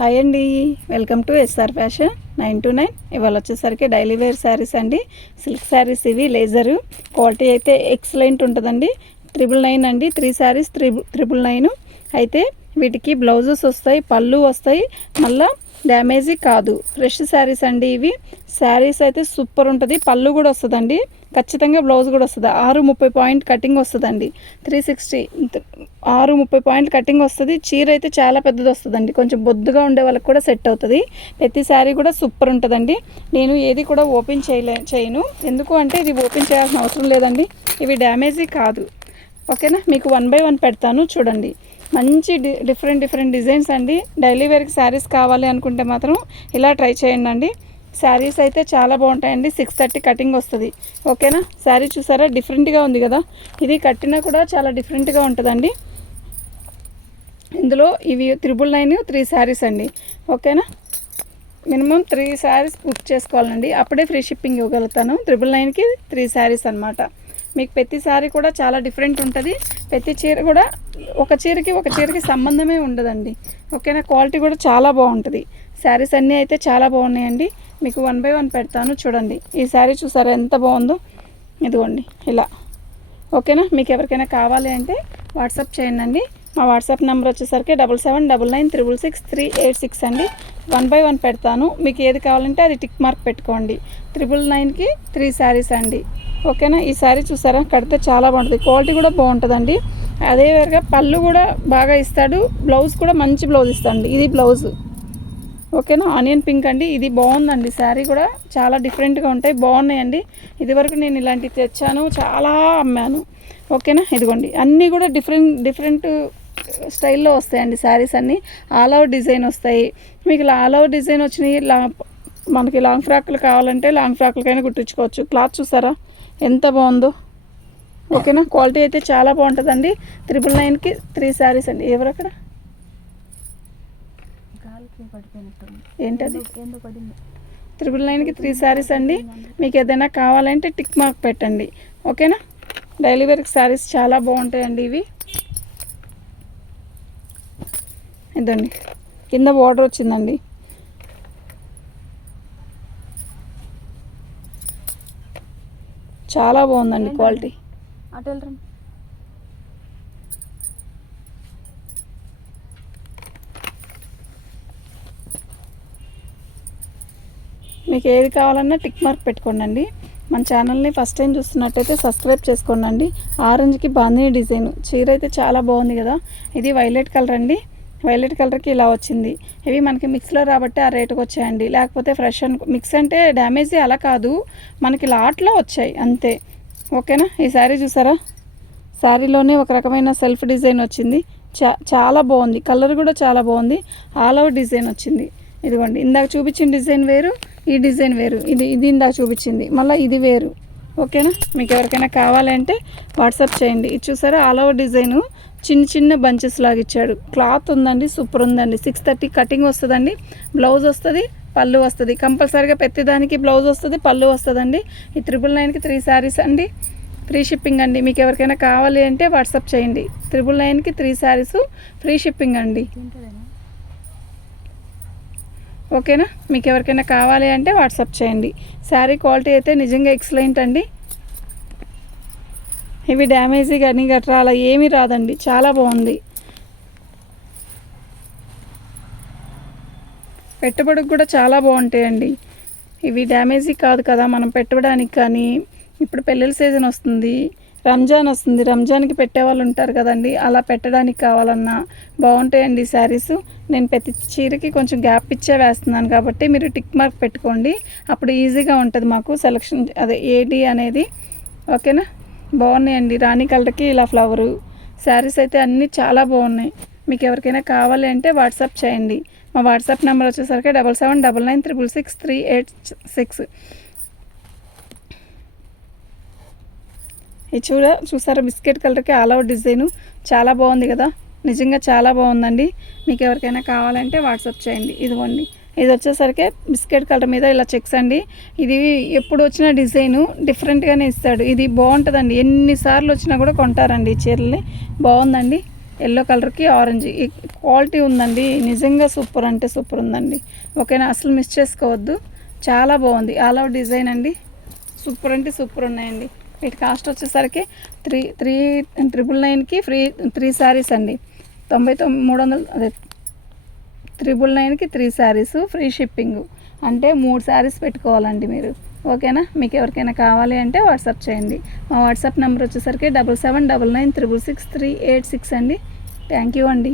Hi అండి. Welcome to SR fashion nine to nine ఇవాళ వచ్చేసరికి డైలీ వేర్ శారీస్ అండి. సిల్క్ శారీస్ ఇవి లేజరు క్వాలిటీ అయితే ఎక్సలెంట్ ఉంటుందండి. త్రిబుల్ నైన్ అండి. Three saris triple triple nine అయితే వీటికి బ్లౌజెస్ వస్తాయి పళ్ళు వస్తాయి. మళ్ళీ డ్యామేజీ కాదు. ఫ్రెష్ శారీస్ అండి ఇవి. శారీస్ అయితే సూపర్ ఉంటుంది. పళ్ళు కూడా వస్తుందండి. ఖచ్చితంగా బ్లౌజ్ కూడా వస్తుంది. ఆరు ముప్పై పాయింట్ కటింగ్ వస్తుందండి. త్రీ సిక్స్టీ ఆరు ముప్పై పాయింట్ కటింగ్ వస్తుంది. చీర అయితే చాలా పెద్దది వస్తుందండి. కొంచెం బొద్దుగా ఉండే వాళ్ళకి కూడా సెట్ అవుతుంది. ప్రతి శారీ కూడా సూపర్ ఉంటుందండి. నేను ఏది కూడా ఓపెన్ చేయలే చేయను. ఎందుకు అంటే ఇది ఓపెన్ చేయాల్సిన అవసరం లేదండి. ఇవి డ్యామేజీ కాదు. ఓకేనా? మీకు వన్ బై వన్ పెడతాను. చూడండి. మంచి డిఫరెంట్ డిఫరెంట్ డిజైన్స్ అండి. డైలీ వేర్కి శారీస్ కావాలి అనుకుంటే మాత్రం ఇలా ట్రై చేయండి అండి శారీస్ అయితే చాలా బాగుంటాయండి. సిక్స్ థర్టీ కటింగ్ వస్తుంది. ఓకేనా శారీ చూసారా? డిఫరెంట్గా ఉంది కదా? ఇది కట్టినా కూడా చాలా డిఫరెంట్గా ఉంటుందండి. ఇందులో ఇవి త్రిబుల్ నైన్ త్రీ శారీస్ అండి. ఓకేనా మినిమం త్రీ శారీస్ బుక్ చేసుకోవాలండి. అప్పుడే ఫ్రీ షిప్పింగ్ ఇవ్వగలుగుతాను. త్రిబుల్ నైన్కి త్రీ శారీస్ అనమాట మీకు ప్రతి శారీ కూడా చాలా డిఫరెంట్ ఉంటుంది. ప్రతి చీర కూడా ఒక చీరకి ఒక చీరకి సంబంధమే ఉండదండి. ఓకేనా? క్వాలిటీ కూడా చాలా బాగుంటుంది. శారీస్ అన్నీ అయితే చాలా బాగున్నాయండి. మీకు వన్ బై వన్ పెడతాను చూడండి. ఈ శారీ చూసారా ఎంత బాగుందో? ఇదిగోండి ఇలా. ఓకేనా? మీకు ఎవరికైనా కావాలి అంటే వాట్సాప్ చేయండి. అండి మా వాట్సాప్ నెంబర్ వచ్చేసరికి double seven double nine triple six three eight six అండి. వన్ బై వన్ పెడతాను. మీకు ఏది కావాలంటే అది టిక్ మార్క్ పెట్టుకోండి. త్రిబుల్ నైన్కి త్రీ శారీస్ అండి. ఓకేనా? ఈ శారీ చూసారా? కడితే చాలా బాగుంటుంది. క్వాలిటీ కూడా బాగుంటుందండి. అదే విధంగా పళ్ళు కూడా బాగా ఇస్తాడు. బ్లౌజ్ కూడా మంచి బ్లౌజ్ ఇస్తాడు. ఇది బ్లౌజ్. ఓకేనా? ఆనియన్ పింక్ అండి. ఇది బాగుందండి. శారీ కూడా చాలా డిఫరెంట్గా ఉంటాయి. బాగున్నాయండి. ఇదివరకు నేను ఇలాంటివి తెచ్చాను. చాలా అమ్మాను. ఓకేనా? ఇదిగోండి. అన్నీ కూడా డిఫరెంట్ డిఫరెంట్ స్టైల్లో వస్తాయండి శారీస్ అన్నీ. ఆల్ ఓవర్ డిజైన్ వస్తాయి. మీకు ఇలా ఆల్ ఓవర్ డిజైన్ వచ్చినాయి లా మనకి లాంగ్ ఫ్రాక్లు కావాలంటే లాంగ్ ఫ్రాక్లకైనా కుట్టించుకోవచ్చు. క్లాత్ చూసారా? ఎంత బాగుందో. ఓకేనా? క్వాలిటీ అయితే చాలా బాగుంటుందండి. త్రిపుల్ నైన్కి త్రీ శారీస్ అండి. ఎవరు అక్కడ ఏంటది? త్రిపుల్ నైన్కి త్రీ శారీస్ అండి. మీకు ఏదైనా కావాలంటే టిక్ మార్క్ పెట్టండి. ఓకేనా? డైలీ వేర్కి శారీస్ చాలా బాగుంటాయండి ఇవి. ఇదండి. కింద బార్డర్ వచ్చిందండి. చాలా బాగుందండి క్వాలిటీ అటు వెళ్ళరా మీకు ఏది కావాలన్నా టిక్ మార్క్ పెట్టుకోండి మన ఛానల్ని ఫస్ట్ టైం చూస్తున్నట్టయితే సబ్స్క్రైబ్ చేసుకోండి ఆరెంజ్కి బాందిని డిజైన్ చీర అయితే చాలా బాగుంది కదా. ఇది వైలెట్ కలర్ అండి. వైలెట్ కలర్కి ఇలా వచ్చింది. ఇవి మనకి మిక్స్లో రాబట్టి ఆ రేటుకు వచ్చాయండి. లేకపోతే ఫ్రెష్ అను మిక్స్ అంటే డ్యామేజ్ అలా కాదు. మనకి లాట్లో వచ్చాయి అంతే. ఓకేనా? ఈ శారీ చూసారా? శారీలోనే ఒక రకమైన సెల్ఫ్ డిజైన్ వచ్చింది. చా చాలా బాగుంది. కలర్ కూడా చాలా బాగుంది. ఆల్ ఓవర్ డిజైన్ వచ్చింది. ఇదిగోండి ఇందాక చూపించిన డిజైన్ వేరు ఈ డిజైన్ వేరు. ఇది ఇది ఇందాక చూపించింది. మళ్ళీ ఇది వేరు. ఓకేనా? మీకు ఎవరికైనా కావాలంటే వాట్సాప్ చేయండి. ఇది చూసారా? All over design. చిన్న చిన్న బంచెస్ లాగా ఇచ్చాడు. క్లాత్ ఉందండి సూపర్ ఉందండి. సిక్స్ థర్టీ కటింగ్ వస్తుందండి. బ్లౌజ్ వస్తుంది పళ్ళు వస్తుంది. కంపల్సరీగా ప్రతిదానికి బ్లౌజ్ వస్తుంది పళ్ళు వస్తుందండి. ఈ త్రిబుల్ నైన్కి త్రీ శారీస్ అండి. ఫ్రీ షిప్పింగ్ అండి. మీకు ఎవరికైనా కావాలి అంటే వాట్సాప్ చేయండి. త్రిబుల్ నైన్కి త్రీ శారీస్ ఫ్రీ షిప్పింగ్ అండి. ఓకేనా? మీకు ఎవరికైనా కావాలి అంటే వాట్సాప్ చేయండి. శారీ క్వాలిటీ అయితే నిజంగా ఎక్సలెంట్ అండి. ఇవి డ్యామేజ్ కానీ గట్రా అలా ఏమీ రాదండి. చాలా బాగుంది. పెట్టుబడికి కూడా చాలా బాగుంటాయండి. ఇవి డ్యామేజీ కాదు కదా మనం పెట్టడానికి కానీ. ఇప్పుడు పెళ్ళిళ్ళ సీజన్ వస్తుంది. రంజాన్ వస్తుంది. రంజాన్కి పెట్టేవాళ్ళు ఉంటారు కదండి. అలా పెట్టడానికి కావాలన్నా బాగుంటాయండి శారీస్. నేను ప్రతి చీరకి కొంచెం గ్యాప్ ఇచ్చే వేస్తున్నాను కాబట్టి మీరు టిక్ మార్క్ పెట్టుకోండి. అప్పుడు ఈజీగా ఉంటుంది మాకు సెలక్షన్. అదే ఏడి అనేది. ఓకేనా? బాగున్నాయండి. రాణి కలర్కి ఇలా ఫ్లవరు శారీస్ అయితే అన్నీ చాలా బాగున్నాయి. మీకు ఎవరికైనా కావాలి అంటే వాట్సాప్ చేయండి. మా వాట్సాప్ నెంబర్ వచ్చేసరికి double seven double nine triple six three eight six ఇది చూడ చూసారా? బిస్కెట్ కలర్కి ఆల్ అవుట్ డిజైను. చాలా బాగుంది కదా? నిజంగా చాలా బాగుందండి. మీకు ఎవరికైనా కావాలంటే వాట్సాప్ చేయండి. ఇదిగోండి. ఇది వచ్చేసరికి బిస్కెట్ కలర్ మీద ఇలా చెక్స్ అండి. ఇది ఎప్పుడు వచ్చిన డిజైను డిఫరెంట్గానే ఇస్తాడు. ఇది బాగుంటుందండి. ఎన్నిసార్లు వచ్చినా కూడా కొంటారండి ఈ చీరల్ని. బాగుందండి. ఎల్లో కలర్కి ఆరెంజ్ క్వాలిటీ ఉందండి. నిజంగా సూపర్ అంటే సూపర్ ఉందండి. ఓకేనా? అసలు మిస్ చేసుకోవద్దు. చాలా బాగుంది. ఆల్ అవుట్ డిజైన్ అండి. సూపర్ అంటే సూపర్ ఉన్నాయండి. వీటి కాస్ట్ వచ్చేసరికి త్రీ త్రీ ట్రిపుల్ నైన్కి ఫ్రీ త్రీ శారీస్ అండి. తొంభై తొమ్మిది మూడు వందలు అదే త్రిబుల్ నైన్కి త్రీ శారీస్ ఫ్రీ షిప్పింగ్. అంటే మూడు శారీస్ పెట్టుకోవాలండి మీరు. ఓకేనా? మీకు ఎవరికైనా కావాలి అంటే వాట్సాప్ చేయండి. మా వాట్సాప్ నెంబర్ వచ్చేసరికి double seven double nine triple six three eight six అండి. థ్యాంక్ యూ అండి.